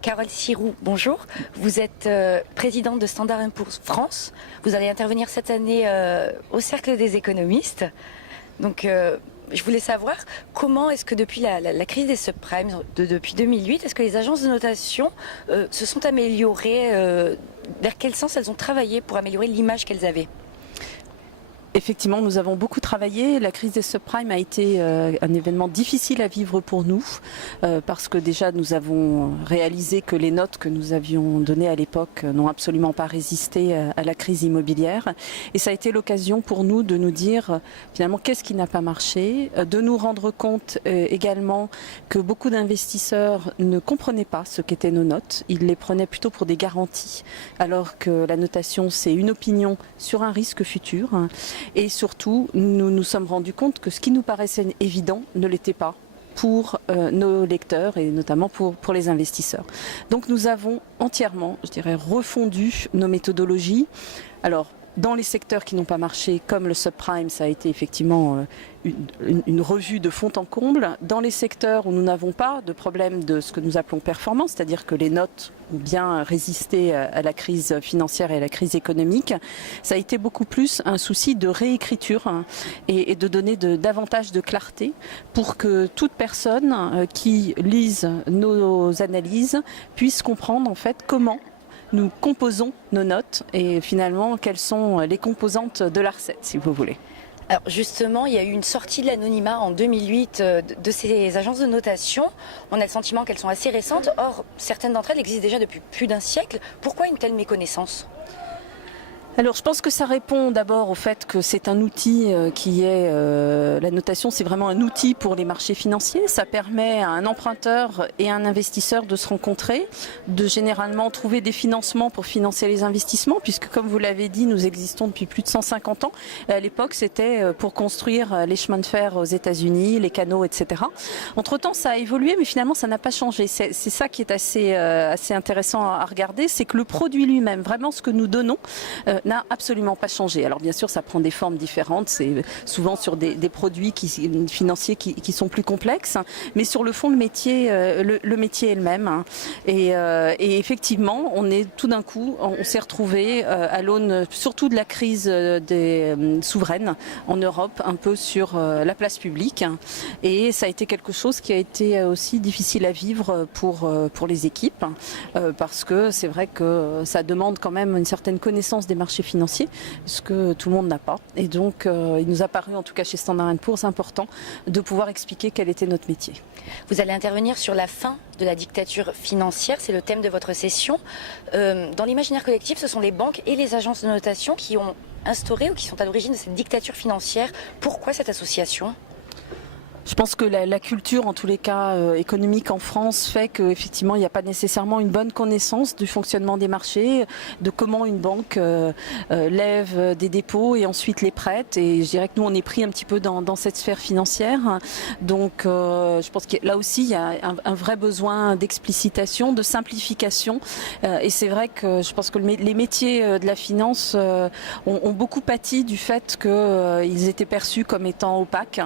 Carole Sirou, bonjour. Vous êtes présidente de Standard & Poor's France. Vous allez intervenir cette année au Cercle des économistes. Donc, je voulais savoir comment est-ce que depuis la crise des subprimes depuis 2008, est-ce que les agences de notation se sont améliorées, vers quel sens elles ont travaillé pour améliorer l'image qu'elles avaient ? Effectivement, nous avons beaucoup travaillé. La crise des subprimes a été un événement difficile à vivre pour nous parce que déjà nous avons réalisé que les notes que nous avions données à l'époque n'ont absolument pas résisté à la crise immobilière. Et ça a été l'occasion pour nous de nous dire finalement qu'est-ce qui n'a pas marché, de nous rendre compte également que beaucoup d'investisseurs ne comprenaient pas ce qu'étaient nos notes. Ils les prenaient plutôt pour des garanties alors que la notation c'est une opinion sur un risque futur. Et surtout, nous nous sommes rendus compte que ce qui nous paraissait évident ne l'était pas pour nos lecteurs et notamment pour les investisseurs. Donc nous avons entièrement, je dirais, refondu nos méthodologies. Alors, dans les secteurs qui n'ont pas marché, comme le subprime, ça a été effectivement une revue de fond en comble. Dans les secteurs où nous n'avons pas de problème de ce que nous appelons performance, c'est-à-dire que les notes ont bien résisté à la crise financière et à la crise économique, ça a été beaucoup plus un souci de réécriture et de donner davantage de clarté pour que toute personne qui lise nos analyses puisse comprendre en fait comment nous composons nos notes et finalement quelles sont les composantes de la recette, si vous voulez. Alors justement, il y a eu une sortie de l'anonymat en 2008 de ces agences de notation. On a le sentiment qu'elles sont assez récentes. Or, certaines d'entre elles existent déjà depuis plus d'un siècle. Pourquoi une telle méconnaissance ? Alors je pense que ça répond d'abord au fait que c'est un outil qui est, la notation c'est vraiment un outil pour les marchés financiers. Ça permet à un emprunteur et à un investisseur de se rencontrer, de généralement trouver des financements pour financer les investissements, puisque comme vous l'avez dit, nous existons depuis plus de 150 ans. À l'époque c'était pour construire les chemins de fer aux États-Unis, les canaux, etc. Entre-temps ça a évolué, mais finalement ça n'a pas changé. C'est ça qui est assez intéressant à regarder, c'est que le produit lui-même, vraiment ce que nous donnons, n'a absolument pas changé. Alors bien sûr, ça prend des formes différentes. C'est souvent sur des produits financiers qui sont plus complexes, mais sur le fond, le métier est le même. Et effectivement, on est tout d'un coup, on s'est retrouvé à l'aune surtout de la crise des souveraines en Europe, un peu sur la place publique. Et ça a été quelque chose qui a été aussi difficile à vivre pour les équipes, parce que c'est vrai que ça demande quand même une certaine connaissance des marchés financiers, ce que tout le monde n'a pas. Et donc, il nous a paru, en tout cas chez Standard & Poor's, important de pouvoir expliquer quel était notre métier. Vous allez intervenir sur la fin de la dictature financière, c'est le thème de votre session. Dans l'imaginaire collectif, ce sont les banques et les agences de notation qui ont instauré ou qui sont à l'origine de cette dictature financière. Pourquoi cette association ? Je pense que la culture, en tous les cas économique en France, fait qu'effectivement il n'y a pas nécessairement une bonne connaissance du fonctionnement des marchés, de comment une banque lève des dépôts et ensuite les prête. Et je dirais que nous on est pris un petit peu dans cette sphère financière. Donc je pense que là aussi il y a un vrai besoin d'explicitation, de simplification. Et c'est vrai que je pense que les métiers de la finance ont beaucoup pâti du fait qu'ils étaient perçus comme étant opaques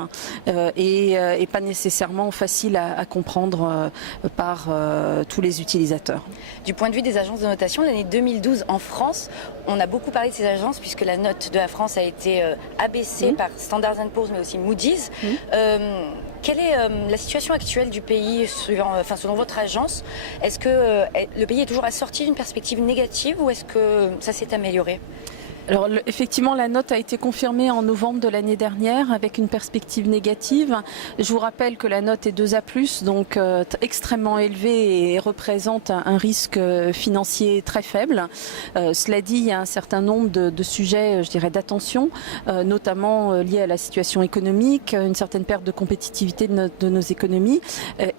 et pas nécessairement facile à comprendre par tous les utilisateurs. Du point de vue des agences de notation, l'année 2012 en France, on a beaucoup parlé de ces agences puisque la note de la France a été abaissée par Standard & Poor's mais aussi Moody's. Quelle est la situation actuelle du pays selon votre agence ? Est-ce que le pays est toujours assorti d'une perspective négative ou est-ce que ça s'est amélioré ? Alors effectivement, la note a été confirmée en novembre de l'année dernière avec une perspective négative. Je vous rappelle que la note est 2A+, donc extrêmement élevée et représente un risque financier très faible. Cela dit, il y a un certain nombre de sujets, je dirais, d'attention, notamment liés à la situation économique, une certaine perte de compétitivité de nos économies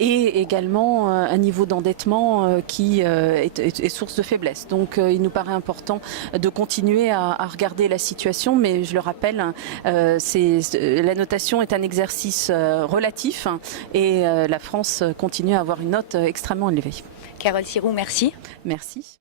et également un niveau d'endettement qui est source de faiblesse. Donc il nous paraît important de continuer à regarder la situation, mais je le rappelle, la notation est un exercice relatif et la France continue à avoir une note extrêmement élevée. Carole Sirou, merci. Merci.